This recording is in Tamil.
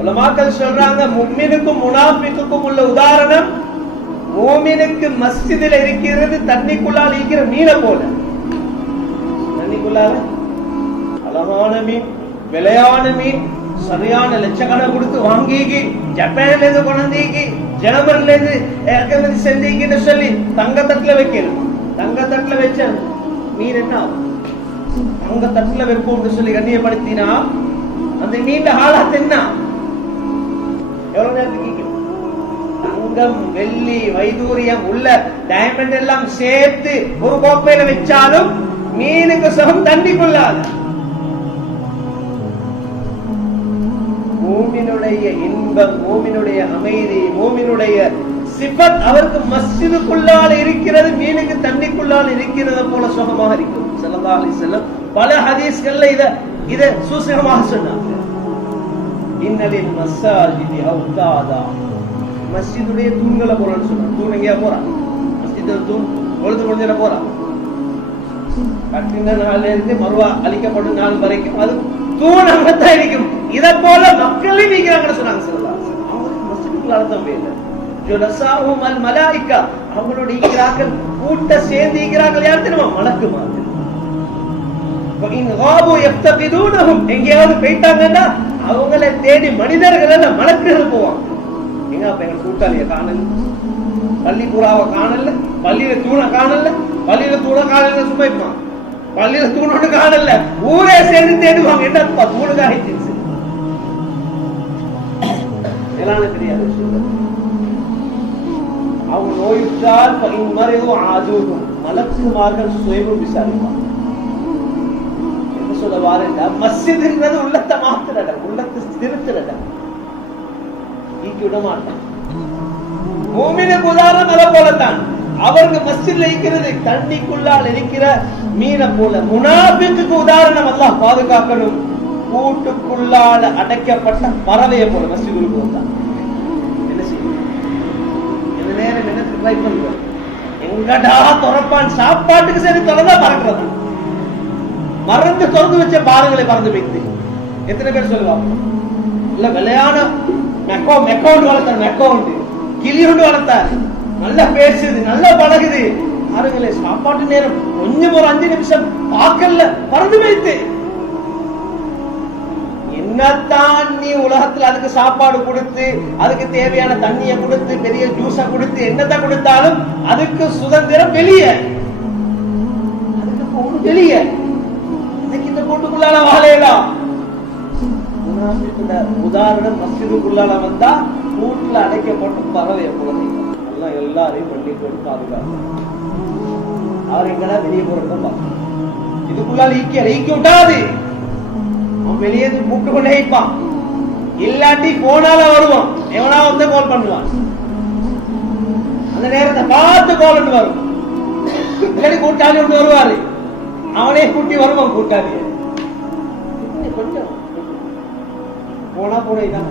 உலமாக்கள் சொல்றாங்க, முஃமினுக்கும் முனாஃபிக்குக்கும் உள்ள உதாரணம், மூமினுக்கு மஸ்ஜிதில் இருக்கிறது தண்ணிக்குள்ளால் இருக்கிற மீனை போல. தண்ணிக்குள்ளால அழகான மீன், விலையான மீன், சரியான லட்சக்கணக்கு கொடுத்து வாங்கிக்கி, ஜப்பான்ல இருந்து கொண்டீங்கி, ஜெர்மன்ல இருந்து இறக்குமதி செஞ்சீங்கன்னு சொல்லி தங்கத்தட்டுல வைக்கணும். தங்கத்தட்டுல வச்ச மீன் என்ன ஆகும்? தங்கத்தட்டுல வைப்போம்னு சொல்லி கண்ணியப்படுத்தினா அந்த மீன் ஹாலாத் என்ன? எவ்வளவு நேரத்துக்கு தங்கம், வெள்ளி, வைதூரியம் உள்ள டைமண்ட் எல்லாம் சேர்த்து ஒரு கோப்பையில வச்சாலும் மீனுக்கு சுகம் தண்ணிக்குள்ளாது. மூமினுடைய இன்பம், மூமினுடைய அமைதி, மூமினுடைய சிஃபத் அவருக்கு மஸ்ஜிதுக்குள்ளால் இருக்கிறது, மீனுக்கு தண்ணிக்குள்ளால் இருக்கிறது போல சுகமாக இருக்கும். ஸல்லல்லாஹு அலைஹி வஸல்லம் பல ஹதீஸ்கள்ல இத சூசகமாக சொன்னாங்க. இன்னலில் மஸாஜிதி அவ்தாதா, மஸ்ஜிதுடைய தூண்களை போறான்னு சொன்னாங்க. தூண் எங்கேயா போறான்? மஸ்ஜிது தூண் பொழுது முடிஞ்சிட போறான். கட்டின நாள்ல இருந்து மறுவா அழிக்கப்படும் நாள் வரைக்கும் அது தூண் அங்கத்தான் இருக்கும். இதை போல மக்களையும் நீக்கிறாங்கன்னு சொன்னாங்க. ஸல்லல்லாஹு அலைஹி வஸல்லம் அவங்களுக்கு மஸ்ஜிதுக்குள்ள அர்த்தம் இல்லை. ஜுலசாஹும் அல் மலாயிகா, அவங்களோட ஈக்கிறார்கள், கூட்ட சேர்ந்து ஈக்கிறார்கள். யார் தெரியுமா? மலக்குமார்கள். எங்கேயாவது போயிட்டாங்கன்னா அவங்களை தேடி மனிதர்கள் அல்ல மலக்குகள் போவாங்க. எங்க அப்ப எங்க கூட்டாளிய காணல, பள்ளி புறாவை காணல, பள்ளியில தூண காணல, பள்ளியில தூண காணல, சும்மா இருப்பான். பள்ளியில தூணோடு காணல, ஊரே சேர்ந்து தேடுவாங்க. என்ன தூணுக்காக தெரியாது. அவங்க நோயுற்றால் ஆஜூகும், மலக்குமார்கள் சுயமும் விசாரிப்பாங்க. சொல்ல வாரா மஸ்ஜித்ன்றது உள்ளத்தை மாத்துற இடம், உள்ளத்தை திருத்துற இடம். ஈக்கி விட மாட்டான். மூமினுக்கு உதாரணம் அதை போலத்தான். அவருக்கு மஸ்ஜித்ல இருக்கிறது தண்ணிக்குள்ளால் இருக்கிற மீனை போல. முனாஃபிக்குக்கு உதாரணம் அல்லாஹ் பாதுகாக்கணும், கூட்டுக்குள்ளால் அடைக்கப்பட்ட பறவையை போல. மஸ்ஜிதுக்கு வந்தான் என்ன செய்யும்? இந்த நேரம் என்னத்துக்கு ட்ரை பண்றோம்? எங்கடா துறப்பான்? சாப்பாட்டுக்கு சரி தொலைதா பறக்கிறதா? மறந்து திறந்து வச்ச பாருங்களை மறந்து வைத்து எத்தனை பேர் சொல்லுவாங்க? இல்ல விளையான மெக்கவுண்ட் வளர்த்தார், மெக்கவுண்ட் கிளியுண்டு வளர்த்தார், நல்லா பேசுது, நல்லா பழகுது. பாருங்களே, சாப்பாட்டு நேரம் கொஞ்சம் ஒரு 5 நிமிஷம் பார்க்கல, மறந்து வைத்து. என்னத்தான் நீ உலகத்துல அதுக்கு சாப்பாடு கொடுத்து, அதுக்கு தேவையான தண்ணியை கொடுத்து, பெரிய ஜூஸ கொடுத்து, என்னத்தான் கொடுத்தாலும் அதுக்கு சுதந்திரம் வெளியே, அதுக்கு வெளியே. இந்த கூட்டுக்குள்ளால வாழையலாம். உதாரணம், மஸ்ஜிதுக்குள்ளால வந்தா கூட்டுல அடைக்கப்பட்ட பறவை போல எல்லாரையும் பண்ணி போட்டு பாதுகாப்பு. அவர் எங்கடா வெளியே போறத இதுக்குள்ளால ஈக்கி விட்டாது. அவன் வெளியே மூட்டு கொண்டே இருப்பான். இல்லாட்டி போனால வருவான், எவனா வந்து கால் பண்ணுவான். அந்த நேரத்தை பார்த்து கால் வரும். இல்லாட்டி கூட்டாளி ஒன்று வருவாரு, அவனே கூட்டி வருவான். கூட்டாளிய கொஞ்சம் போனா போனா இதான்